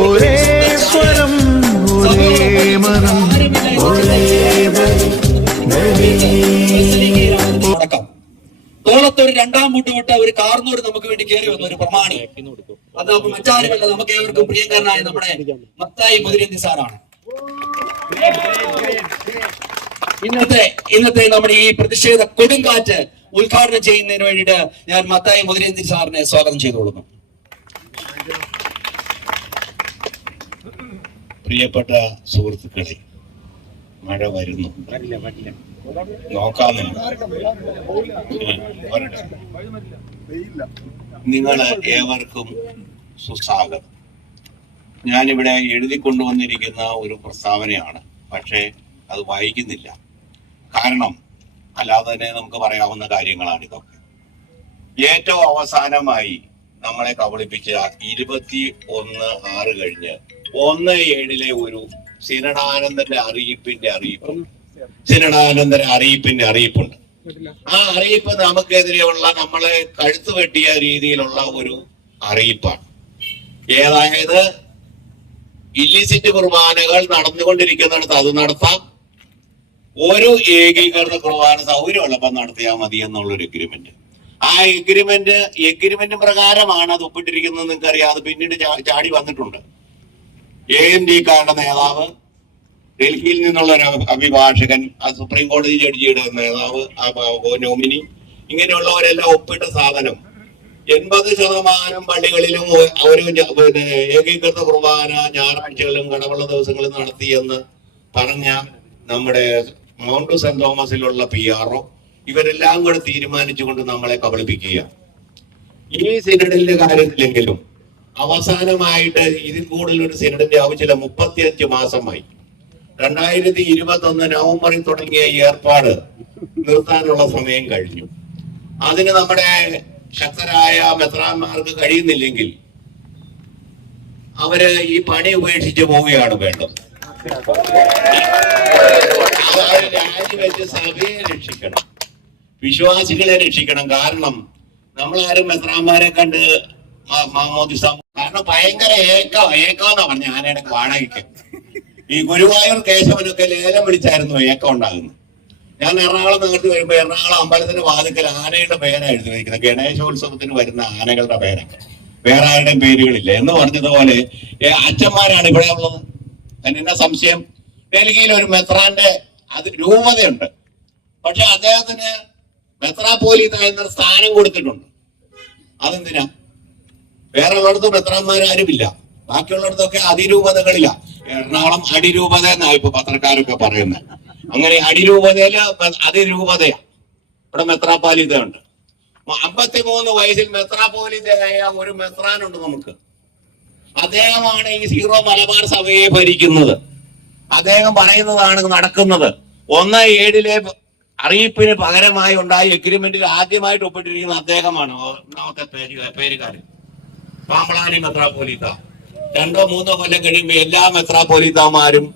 ഒരേ സ്വരം ഒരേ മനം ഒരേ തോളത്തൊരു രണ്ടാം മുട്ടുവിട്ട ഒരു കാർന്നോട് നമുക്ക് വേണ്ടി കയറി വന്ന ഒരു പ്രമാണി. അത് മറ്റാരുമല്ല നമുക്ക് ഏവർക്കും പ്രിയങ്കരനായ നമ്മുടെ മത്തായി മുതിരന്തി സാറാണ്. ഇന്നത്തെ ഇന്നത്തെ നമ്മുടെ ഈ പ്രതിഷേധ കൊടുങ്കാറ്റ് ഉദ്ഘാടനം ചെയ്യുന്നതിന് വേണ്ടിയിട്ട് ഞാൻ മത്തായി മുതിരന്തി സാറിനെ സ്വാഗതം ചെയ്തുകൊള്ളുന്നു. പ്രിയപ്പെട്ട സുഹൃത്തുക്കളെ മഴ വരുന്നു. നോക്കാമെന്ന് നിങ്ങൾ ഏവർക്കും സുസ്വാഗതം. ഞാനിവിടെ എഴുതി കൊണ്ടുവന്നിരിക്കുന്ന ഒരു പ്രസ്താവനയാണ് പക്ഷേ അത് വായിക്കുന്നില്ല. കാരണം അല്ലാതെ തന്നെ നമുക്ക് പറയാവുന്ന കാര്യങ്ങളാണ് ഇതൊക്കെ. ഏറ്റവും അവസാനമായി നമ്മളെ കബളിപ്പിച്ച ഇരുപത്തി ഒന്ന് ആറ് കഴിഞ്ഞ് ഒന്ന് ഏഴിലെ ഒരു സിനഡാനന്ദന്റെ അറിയിപ്പിന്റെ അറിയിപ്പ് സിനഡാനന്ദന്റെ അറിയിപ്പിന്റെ അറിയിപ്പുണ്ട്. ആ അറിയിപ്പ് നമുക്കെതിരെയുള്ള നമ്മളെ കഴുത്ത് വെട്ടിയ രീതിയിലുള്ള ഒരു അറിയിപ്പാണ്. ഏതായത്? ഇല്ലിസിറ്റ് കുർബാനകൾ നടന്നുകൊണ്ടിരിക്കുന്നിടത്ത് അത് നടത്താം. ഒരു ഏകീകൃത കുർബാന സൗകര്യമുള്ളപ്പം നടത്തിയാൽ മതി എന്നുള്ള ഒരു എഗ്രിമെന്റ് ആ എഗ്രിമെന്റ് എഗ്രിമെന്റ് പ്രകാരമാണ് അത് ഒപ്പിട്ടിരിക്കുന്നത്. നിങ്ങൾക്കറിയാം അത് പിന്നീട് ചാടി വന്നിട്ടുണ്ട്. എ എൻ ഡി കാരുടെ നേതാവ് ഡൽഹിയിൽ നിന്നുള്ള ഒരു അഭിഭാഷകൻ ആ സുപ്രീം കോടതി ജഡ്ജിയുടെ നേതാവ് നോമിനി ഇങ്ങനെയുള്ളവരെല്ലാം ഒപ്പിട്ട സാധനം. എൺപത് ശതമാനം പള്ളികളിലും ഒരു പിന്നെ ഏകീകൃത കുർബാന ഞായറാഴ്ചകളിലും കടവുള്ള ദിവസങ്ങളിലും നടത്തിയെന്ന് പറഞ്ഞ നമ്മുടെ മൗണ്ട് സെന്റ് തോമസിലുള്ള പി ആർ ഒ ഇവരെല്ലാം കൂടെ തീരുമാനിച്ചുകൊണ്ട് നമ്മളെ കബളിപ്പിക്കുക ഈ സിനഡിന്റെ കാര്യത്തിലെങ്കിലും അവസാനമായിട്ട് ഇതിൽ കൂടുതൽ ഒരു സിനഡിന്റെ ആവശ്യമില്ല. മുപ്പത്തിയഞ്ച് മാസമായി. രണ്ടായിരത്തി ഇരുപത്തി ഒന്ന് നവംബറിൽ തുടങ്ങിയ ഏർപ്പാട് നിർത്താനുള്ള സമയം കഴിഞ്ഞു. അതിന് നമ്മുടെ ശക്തരായ മെത്രാന്മാർക്ക് കഴിയുന്നില്ലെങ്കിൽ അവർ ഈ പണി ഉപേക്ഷിച്ച് പോവുകയാണ് വേണ്ടത്. രാജിവെച്ച് സഭയെ രക്ഷിക്കണം. വിശ്വാസികളെ രക്ഷിക്കണം. കാരണം നമ്മളാരും മെത്രാന്മാരെ കണ്ട് മാമോദിസ കാരണം ഭയങ്കര ഏക്ക ഏക്കമെന്നാ പറഞ്ഞ ആനയുടെ വാടകയ്ക്ക്. ഈ ഗുരുവായൂർ കേശവനൊക്കെ ലേലം വിളിച്ചായിരുന്നു ഏക്കം ഉണ്ടാകുന്നത് ഞാൻ എറണാകുളം നിന്നിട്ട് വരുമ്പോ എറണാകുളം അമ്പലത്തിന്റെ വാതിക്കൽ ആനയുടെ പേരാണ് എഴുതി വയ്ക്കുന്നത് ഗണേശോത്സവത്തിന് വരുന്ന ആനകളുടെ പേരൊക്കെ. വേറെ ആരുടെയും പേരുകളില്ല. എന്ന് പറഞ്ഞതുപോലെ അച്ഛന്മാരാണ് ഇവിടെ ഉള്ളത്. അതിന് സംശയം? ഡൽഹിയിൽ ഒരു മെത്രാന്റെ അത് രൂപതയുണ്ട്. പക്ഷെ അദ്ദേഹത്തിന് മെത്രാപോലീത്ത എന്ന സ്ഥാനം കൊടുത്തിട്ടുണ്ട്. അതെന്തിനാ? വേറെ ഉള്ളിടത്ത് മെത്രാന്മാരാരുമില്ല ബാക്കിയുള്ളിടത്തൊക്കെ അതിരൂപതകളില്ല. എറണാകുളം അടിരൂപത എന്നാ ഇപ്പൊ പത്രക്കാരൊക്കെ പറയുന്നത്. അങ്ങനെ അടിരൂപതയിൽ അതിരൂപതയാ. ഇവിടെ മെത്രാപാലിത ഉണ്ട് അമ്പത്തി മൂന്ന് വയസ്സിൽ മെത്രാപോലിതയായ ഒരു മെത്രാനുണ്ട് നമുക്ക്. അദ്ദേഹമാണ് ഈ സീറോ മലബാർ സഭയെ ഭരിക്കുന്നത്. അദ്ദേഹം പറയുന്നതാണ് നടക്കുന്നത്. ഒന്ന് ഏഴിലെ അറിയിപ്പിന് പകരമായി ഉണ്ടായ എഗ്രിമെന്റിൽ ആദ്യമായിട്ട് ഒപ്പിട്ടിരിക്കുന്ന അദ്ദേഹമാണ്. ഒന്നാമത്തെ പേര് പേരുകാരൻ. പാമ്പളാനി മെത്രാപോലീത്ത രണ്ടോ മൂന്നോ കൊല്ലം കഴിയുമ്പോൾ എല്ലാ മെത്രാപോലീത്തമാരും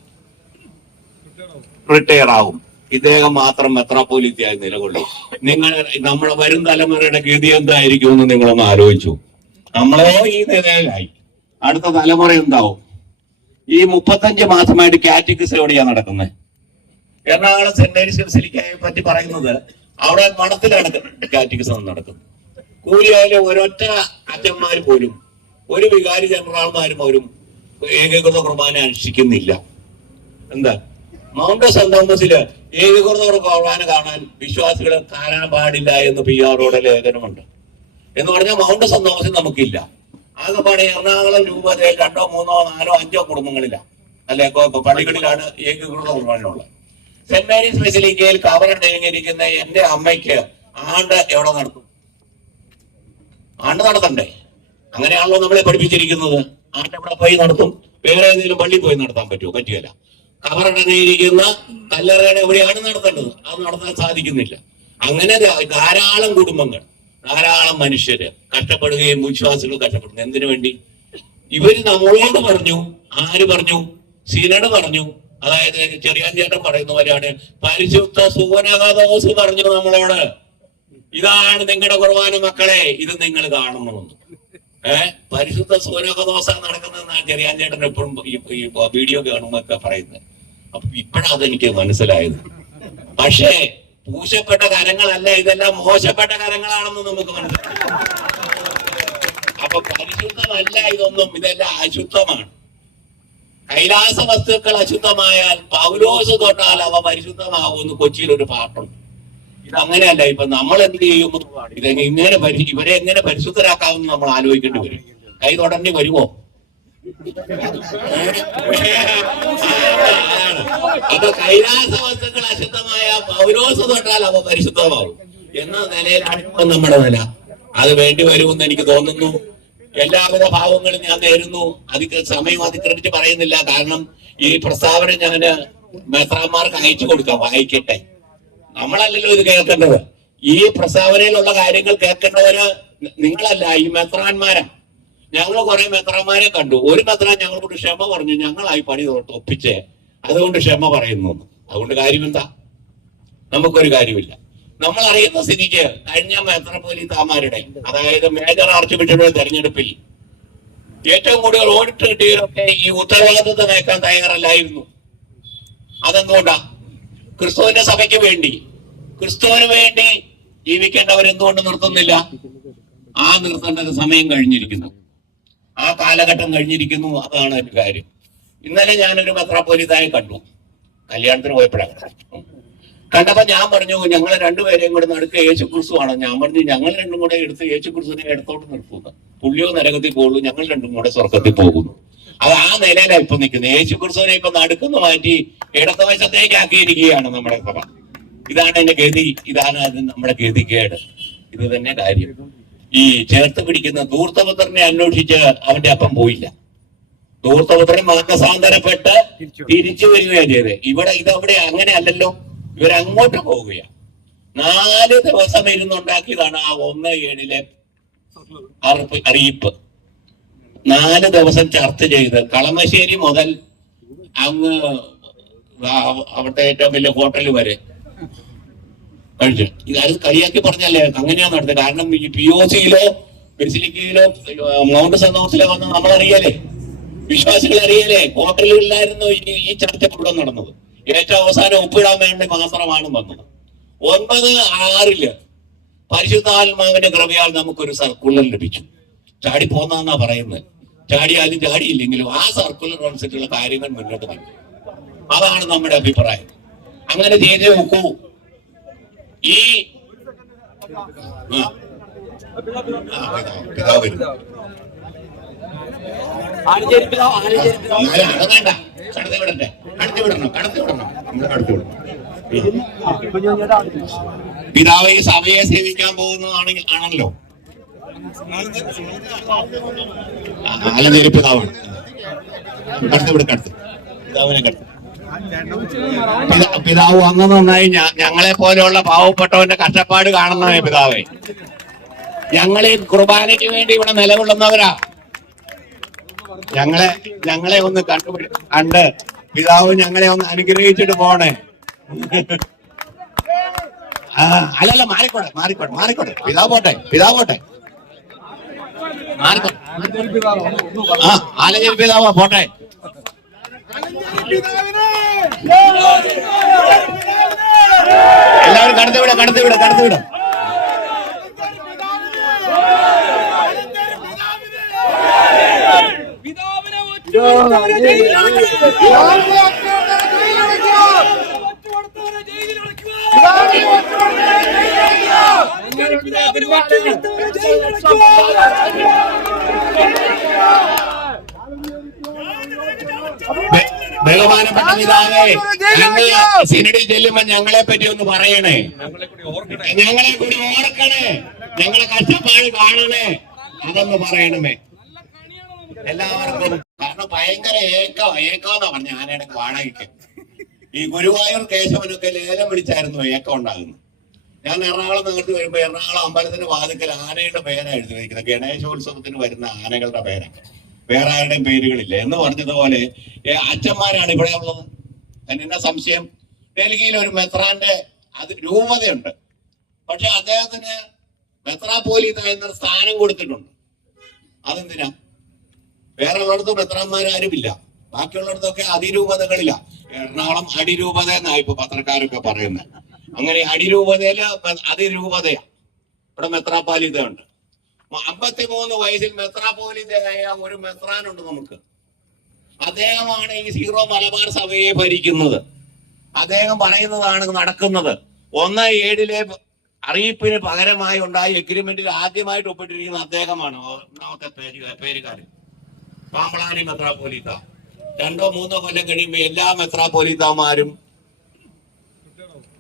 റിട്ടയർ ആവും. ഇദ്ദേഹം മാത്രം മെത്രാപോലീത്തയായി നിലകൊള്ളും. നിങ്ങൾ നമ്മുടെ വരും തലമുറയുടെ ഗതി എന്തായിരിക്കും എന്ന് നിങ്ങളൊന്ന് ആലോചിച്ചു. നമ്മളോ ഈ നിലയിലായി. അടുത്ത തലമുറ എന്താവും? ഈ മുപ്പത്തഞ്ച് മാസമായിട്ട് കാറ്റഗറിസ് എവിടെയാണ് നടക്കുന്നത് എറണാകുളം സെന്റ് മേരീസ് ബസിലിക്കയെ പറ്റി പറയുന്നത് അവിടെ മണത്തിലാണ് കാറ്റഗറിസ് നടക്കുന്നത്. കൂലിയായാലും ഒരൊറ്റ അച്ഛന്മാർ പോലും ഒരു വികാരി ജനറൽമാരും അവരും ഏകീകൃത കുർബാന അനുഷ്ഠിക്കുന്നില്ല. എന്താ? മൗണ്ട് സെന്റ് തോമസിൽ ഏകീകൃത കുർബാന കാണാൻ വിശ്വാസികൾ കാണാൻ പാടില്ല എന്ന് പി ആറോടെ ലേഖനമുണ്ട്. എന്ന് പറഞ്ഞാൽ മൗണ്ട് സെന്റ് തോമസിൽ നമുക്കില്ല. ആകെപ്പാടെ എറണാകുളം രൂപതയിൽ രണ്ടോ മൂന്നോ നാലോ അഞ്ചോ കുടുംബങ്ങളില്ല. അല്ലെ? പള്ളികളിലാണ് ഏകീകൃത കുർബാനയുള്ളത്. സെന്റ് മേരീസ് ബസിലിക്കയിൽ കവറടങ്ങിയിരിക്കുന്ന എന്റെ അമ്മയ്ക്ക് ആണ്ട് എവിടെ നടക്കും ആണ്ട് നടത്തണ്ടേ? അങ്ങനെയാണല്ലോ നമ്മളെ പഠിപ്പിച്ചിരിക്കുന്നത്. ആരുടെ അവിടെ പോയി നടത്തും? വേറെ ഏതെങ്കിലും പള്ളി പോയി നടത്താൻ പറ്റുമോ? പറ്റിയല്ല കവറടങ്ങിയിരിക്കുന്ന കല്ലറയുടെ എവിടെയാണ് നടത്തേണ്ടത്. അത് നടത്താൻ സാധിക്കുന്നില്ല. അങ്ങനെ ധാരാളം കുടുംബങ്ങൾ ധാരാളം മനുഷ്യര് കഷ്ടപ്പെടുകയും വിശ്വാസികൾ കഷ്ടപ്പെടുന്നു. എന്തിനു വേണ്ടി? ഇവർ നമ്മളോട് പറഞ്ഞു ആര് പറഞ്ഞു? സീനട് പറഞ്ഞു. അതായത് ചെറിയ ചേട്ടൻ പറയുന്ന പോലെയാണ്. പരിശുദ്ധ സൂനകദോസ് പറഞ്ഞു നമ്മളോട്. ഇതാണ് നിങ്ങളുടെ കുർബാന മക്കളെ ഇത് നിങ്ങൾ കാണണമെന്ന് ഏഹ് പരിശുദ്ധ സൂര്യകദോഷ നടക്കുന്നതെന്നാണ് ചെറിയാൻ ചേട്ടൻ എപ്പോഴും ഈ വീഡിയോ കാണുമ്പോ ഒക്കെ പറയുന്നത്. അപ്പൊ ഇപ്പോഴാണ് എനിക്ക് മനസ്സിലായത്. പക്ഷേ പൂശപ്പെട്ട കരങ്ങളല്ല ഇതെല്ലാം മോശപ്പെട്ട കരങ്ങളാണെന്ന് നമുക്ക് മനസ്സിലാക്കാം അപ്പൊ പരിശുദ്ധമല്ല ഇതൊന്നും ഇതെല്ലാം അശുദ്ധമാണ്. കൈലാസ വസ്തുക്കൾ അശുദ്ധമായാൽ പൗലോസ് തൊട്ടാൽ അവ പരിശുദ്ധമാകുമെന്ന് കൊച്ചിയിൽ ഒരു പാട്ടുണ്ട്. ഇതങ്ങനെയല്ല ഇപ്പൊ നമ്മൾ എന്ത് ചെയ്യും ഇത് ഇങ്ങനെ ഇവരെ എങ്ങനെ പരിശുദ്ധരാക്കാമെന്ന് നമ്മൾ ആലോചിക്കേണ്ടി വരും. കൈ തൊടണ്ടി വരുമോ? അപ്പൊ കൈലാസ വസ്തുക്കൾ അശുദ്ധമായ പൗരോസ് തൊട്ടാൽ അവ പരിശുദ്ധമാവും. എന്ന നിലയിലാണ് ഇപ്പൊ നമ്മുടെ നില. അത് വേണ്ടി വരുമെന്ന് എനിക്ക് തോന്നുന്നു. എല്ലാവിധ ഭാവങ്ങളും ഞാൻ നേരുന്നു. അതിക്ക് സമയം അതിക്രമിച്ച് പറയുന്നില്ല. കാരണം ഈ പ്രസ്താവന ഞാൻ മെത്രാന്മാർക്ക് അയച്ചു കൊടുക്കാം. വായിക്കട്ടെ. നമ്മളല്ലല്ലോ ഇത് കേൾക്കേണ്ടത്. ഈ പ്രസ്താവനയിലുള്ള കാര്യങ്ങൾ കേൾക്കേണ്ടവര് നിങ്ങളല്ല ഈ മെത്രാന്മാരാ. ഞങ്ങൾ കുറെ മെത്രാന്മാരെ കണ്ടു. ഒരു മെത്രാൻ ഞങ്ങളോട് ക്ഷമ പറഞ്ഞു ഞങ്ങളായി പണി ഒപ്പിച്ചേ. അതുകൊണ്ട് ക്ഷമ പറയുന്നു. അതുകൊണ്ട് കാര്യമെന്താ? നമുക്കൊരു കാര്യമില്ല. നമ്മൾ അറിയുന്ന സ്ഥിതിക്ക് കഴിഞ്ഞ മെത്രാപോലിത്താമാരുടെ അതായത് മേജർ ആർച്ച് ബിഷപ്പിന്റെ തെരഞ്ഞെടുപ്പിൽ ഏറ്റവും കൂടുതൽ ഓടിട്ട് കിട്ടിയവരൊക്കെ ഈ ഉത്തരവാദിത്വം നേക്കാൻ തയ്യാറല്ലായിരുന്നു. അതെന്തുകൊണ്ടാ? ക്രിസ്തുവിന്റെ സഭയ്ക്ക് വേണ്ടി ക്രിസ്തുവിന് വേണ്ടി ജീവിക്കേണ്ടവർ എന്തുകൊണ്ട് നിർത്തുന്നില്ല? ആ നിർത്തേണ്ടത് സമയം കഴിഞ്ഞിരിക്കുന്നു. ആ കാലഘട്ടം കഴിഞ്ഞിരിക്കുന്നു അതാണ് ഒരു കാര്യം. ഇന്നലെ ഞാനൊരു മെത്രാപ്പോലിതായി കണ്ടു. കല്യാണത്തിന് പോയപ്പോഴാണ് കണ്ടപ്പോ ഞാൻ പറഞ്ഞു ഞങ്ങൾ രണ്ടുപേരെയും കൂടെ നടുക്ക് യേശു ക്രിസ്തുവാണ് ഞാൻ പറഞ്ഞു ഞങ്ങൾ രണ്ടും കൂടെ എടുത്ത് യേശു ക്രിസ്തുവിനെ എടുത്തോട്ട് നിർത്തുന്നു. പുള്ളിയോ നരകത്തിൽ പോകുള്ളൂ ഞങ്ങൾ രണ്ടും കൂടെ സ്വർഗത്തിൽ പോകുന്നു. അത് ആ നിലയിലാണ് ഇപ്പൊ നിൽക്കുന്നത് യേശു ക്രിസ്തുവിനെ ഇപ്പൊ നടുക്കുന്നു മാറ്റി ഇടതുവശത്തേക്ക് ആക്കിയിരിക്കുകയാണ് നമ്മുടെ സഭ. ഇതാണ് എന്റെ ഗതി ഇതാണ് അത് നമ്മുടെ ഗതികേട്. ഇത് തന്നെ കാര്യം. ഈ ചേർത്ത് പിടിക്കുന്ന ധൂർത്തപുത്രനെ അന്വേഷിച്ച് അവന്റെ അപ്പം പോയില്ല. ധൂർത്തപുത്രൻ മാനസാന്തരപ്പെട്ട് തിരിച്ചു വരികയാണ് ചെയ്തത്. ഇവിടെ ഇതവിടെ അങ്ങനെ അല്ലല്ലോ. ഇവരങ്ങോട്ട് പോവുകയാണ്. നാല് ദിവസം ഇരുന്നുണ്ടാക്കിയതാണ് ആ ഒന്ന് ഏഴിലെ അറിയിപ്പ്. നാല് ദിവസം ചർച്ച ചെയ്ത് കളമശ്ശേരി മുതൽ അങ്ങ് അവിടെ അവിടുത്തെ ഏറ്റവും വലിയ ഹോട്ടൽ വരെ. കഴിച്ചു. ഇത് കളിയാക്കി പറഞ്ഞല്ലേ? അങ്ങനെയാണ് നടത്തുന്നത് കാരണം ഈ പി ഒ സിയിലോ ബെസിലിക്കയിലോ മൗണ്ട് സന്തോഷിലോ വന്ന് നമ്മൾ അറിയാലേ വിശ്വാസികൾ അറിയാലേ ഹോട്ടലുകളിലായിരുന്നു ഈ ചർച്ച മുഴുവൻ നടന്നത്. ഏറ്റവും അവസാനം ഒപ്പിടാൻ വേണ്ടി മാത്രമാണ് വന്നത്. ഒൻപത് ആറിൽ പരിശുദ്ധാത്മാവിന്റെ കൃപയാൽ നമുക്കൊരു സർക്കുലർ ലഭിച്ചു. ചാടി പോന്നാന്നാ പറയുന്നത്. ചാടിയാലും ചാടിയില്ലെങ്കിലും ആ സർക്കുലർ അനുസരിച്ചുള്ള കാര്യങ്ങൾ മുന്നോട്ട് വന്നു. അതാണ് നമ്മുടെ അഭിപ്രായം. അങ്ങനെ ചെയ്തേ നോക്കൂ ഈ കടത്തി വിടണ്ടേ കടത്തി വിടണം കടത്തി വിടണം കടത്തി വിടണം പിതാവ് ഈ സഭയെ സേവിക്കാൻ പോകുന്നതാണെങ്കിൽ ആണല്ലോ. ആലഞ്ചേരി പിതാവാണ്. കടത്ത് ഇവിടെ കടത്ത്. പിതാവിനെ കടത്ത്. പിതാവ് വന്നത് നന്നായി. ഞങ്ങളെ പോലെയുള്ള പാവപ്പെട്ടവന്റെ കഷ്ടപ്പാട് കാണുന്നവേ പിതാവേ. ഞങ്ങൾ ഈ കുർബാനയ്ക്ക് വേണ്ടി ഇവിടെ നിലകൊള്ളുന്നവരാ. ഞങ്ങളെ ഞങ്ങളെ ഒന്ന് കണ്ടുപിടി കണ്ട് പിതാവ് ഞങ്ങളെ ഒന്ന് അനുഗ്രഹിച്ചിട്ട് പോണേ. അല്ലല്ല മാറിക്കോട്ടെ മാറിക്കോട്ടെ മാറിക്കോട്ടെ. പിതാവ് പോട്ടെ പിതാവ് പോട്ടെ. ആലഞ്ചേരി പിതാവാ പോട്ടെ എല്ലാവരും കടത്തി വിട കടത്തി വിട കടത്തി വിട പിതാവിനെ ഒറ്റുകൊടുത്തവരെ ജയിലിലടക്കുക. ബഹുമാനപ്പെട്ട പിതാവേ ഞങ്ങൾ സിനഡിൽ ചെല്ലുമ്പോ ഞങ്ങളെ പറ്റി ഒന്ന് പറയണേ. ഞങ്ങളെ കൂടി ഓർക്കണേ. ഞങ്ങളെ കഷ്ടപ്പാട് കാണണേ. അതൊന്ന് പറയണമേ. എല്ലാവർക്കും കാരണം ഭയങ്കര ഏക്കോ ഏക്കോ എന്നാ പറഞ്ഞ. ആനയുടെ വാടകയ്ക്ക് ഈ ഗുരുവായൂർ കേശവനൊക്കെ ലേലം വിളിച്ചായിരുന്നു ഏക്കം ഉണ്ടാകുന്നത്. ഞാൻ എറണാകുളം നഗരത്തിൽ വരുമ്പോ എറണാകുളം അമ്പലത്തിന്റെ വാതിക്കൽ ആനയുടെ പേരാണ് എഴുതി വയ്ക്കുന്നത് ഗണേശോത്സവത്തിന് വരുന്ന ആനകളുടെ പേരാണ്. വേറെ ആരുടെയും പേരുകളില്ല. എന്ന് പറഞ്ഞതുപോലെ അച്ഛന്മാരാണ് ഇവിടെ ഉള്ളത്. എന്നെ സംശയം? ഡൽഹിയിൽ ഒരു മെത്രാന്റെ അത് രൂപതയുണ്ട്. പക്ഷെ അദ്ദേഹത്തിന് മെത്രാപോലീത്ത എന്ന സ്ഥാനം കൊടുത്തിട്ടുണ്ട്. അതെന്തിനാ? വേറെ ഉള്ളിടത്തും മെത്രാന്മാരാരുമില്ല. ബാക്കിയുള്ളിടത്തൊക്കെ അതിരൂപതകളില്ല. എറണാകുളം അടിരൂപത എന്നായി ഇപ്പൊ പത്രക്കാരൊക്കെ പറയുന്നത്. അങ്ങനെ അടിരൂപതയിൽ അതിരൂപതയാ. ഇവിടെ മെത്രാപ്പാലിത ഉണ്ട് അമ്പത്തിമൂന്ന് വയസ്സിൽ മെത്രാപോലിതയായ ഒരു മെത്രാനുണ്ട് നമുക്ക്. അദ്ദേഹമാണ് ഈ സീറോ മലബാർ സഭയെ ഭരിക്കുന്നത്. അദ്ദേഹം പറയുന്നതാണ് നടക്കുന്നത്. ഒന്ന് ഏഴിലെ അറിയിപ്പിന് പകരമായി ഉണ്ടായ എഗ്രിമെന്റിൽ ആദ്യമായിട്ട് ഒപ്പിട്ടിരിക്കുന്ന അദ്ദേഹമാണ്. ഒന്നാമത്തെ പേര് പേരുകാരൻ പാമ്പളാനി മെത്രാപോലീത്ത രണ്ടോ മൂന്നോ കൊല്ലം കഴിയുമ്പോൾ എല്ലാ മെത്രാപോലീത്തമാരും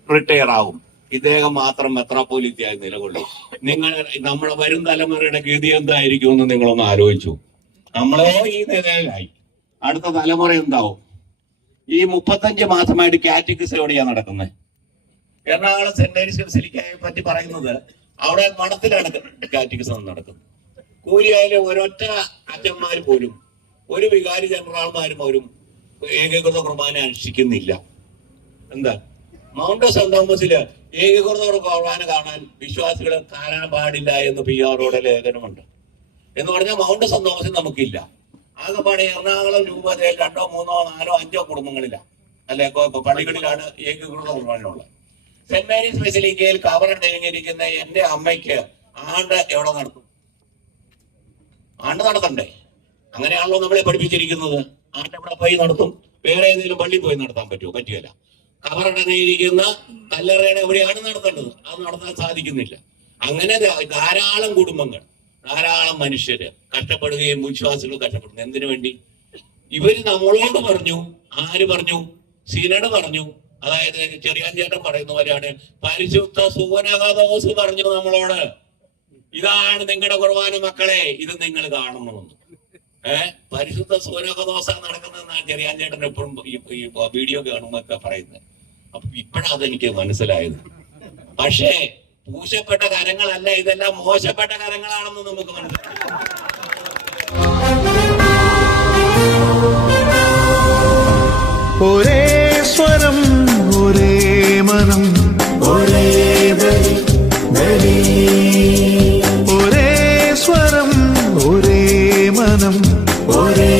റിട്ടയർ ആവും. ഇദ്ദേഹം മാത്രം മെത്രാപ്പോലിത്തിയായി നിലകൊള്ളും. നിങ്ങൾ നമ്മുടെ വരും തലമുറയുടെ ഗതി എന്തായിരിക്കും എന്ന് നിങ്ങളൊന്ന് ആലോചിച്ചു. നമ്മളോ ഈ നിലയിലായി. അടുത്ത തലമുറ എന്താവും? ഈ മുപ്പത്തഞ്ച് മാസമായിട്ട് കാറ്റഗറിസ് എവിടെയാണ് നടക്കുന്നത് എറണാകുളം സെന്റ് മേരീസ് ബസിലിക്കയെ പറ്റി പറയുന്നത് അവിടെ മഠത്തിലാണ് കാറ്റഗിസം നടക്കുന്നത്. കൂലിയായാലും ഒരൊറ്റ അച്ഛന്മാർ പോലും ഒരു വികാരി ജനറൽമാരും അവരും ഏകീകൃത കുർബാന അനുഷ്ഠിക്കുന്നില്ല. എന്താ? മൗണ്ട് സെന്റ് തോമസിൽ ഏകീകൃതോട് കുർബാന കാണാൻ വിശ്വാസികൾ കാണാൻ പാടില്ല എന്ന് പി ആറോടെ ലേഖനമുണ്ട്. എന്ന് പറഞ്ഞാൽ മൗണ്ട് സെന്റ് തോമസിൽ നമുക്കില്ല. ആകെപ്പാടെ എറണാകുളം രൂപതയിൽ രണ്ടോ മൂന്നോ നാലോ അഞ്ചോ കുടുംബങ്ങളില്ല. അല്ലെ? പള്ളികളിലാണ് ഏകീകൃത കുർബാനയുള്ളത്. സെന്റ് മേരീസ് ബസിലിക്കയിൽ കവറടങ്ങിയിരിക്കുന്ന എന്റെ അമ്മയ്ക്ക് ആണ്ട് എവിടെ നടത്തും? ആണ്ട് നടത്തണ്ടേ? അങ്ങനെയാണല്ലോ നമ്മളെ പഠിപ്പിച്ചിരിക്കുന്നത്. ആണ്ട് എവിടെ പോയി നടത്തും? വേറെ ഏതെങ്കിലും പള്ളി പോയി നടത്താൻ പറ്റുമോ? പറ്റിയല്ല കവറടങ്ങിയിരിക്കുന്ന കല്ലറയുടെ എവിടെയാണ് നടത്തേണ്ടത്. അത് നടത്താൻ സാധിക്കുന്നില്ല. അങ്ങനെ ധാരാളം കുടുംബങ്ങൾ ധാരാളം മനുഷ്യര് കഷ്ടപ്പെടുകയും വിശ്വാസികൾ കഷ്ടപ്പെടുന്നു. എന്തിനു വേണ്ടി? ഇവർ നമ്മളോട് പറഞ്ഞു ആര് പറഞ്ഞു? സീനഡ് പറഞ്ഞു. അതായത് ചെറിയാൻ ചേട്ടൻ പറയുന്ന പോലെയാണ്. പരിശുദ്ധ സൂനകദോസ് പറഞ്ഞു നമ്മളോട് ഇതാണ് നിങ്ങളുടെ കുർബാന മക്കളെ ഇത് നിങ്ങൾ കാണണമെന്ന് ഏഹ് പരിശുദ്ധ സൂനകദോസ നടക്കുന്നതെന്നാണ് ചെറിയാൻ ചേട്ടൻ എപ്പോഴും ഈ വീഡിയോ കാണുമ്പോ പറയുന്നത്. അപ്പൊ ഇപ്പോഴാണ് അതെനിക്ക് മനസ്സിലായത്. പക്ഷേ പൂശപ്പെട്ട കരങ്ങളല്ല ഇതെല്ലാം മോശപ്പെട്ട കരങ്ങളാണെന്ന് നമുക്ക് മനസ്സിലാക്കാം ഒരേ സ്വരം ഒരേ മനം. ഒരേ. ഒരേ സ്വരം ഒരേ മനം. ഒരേ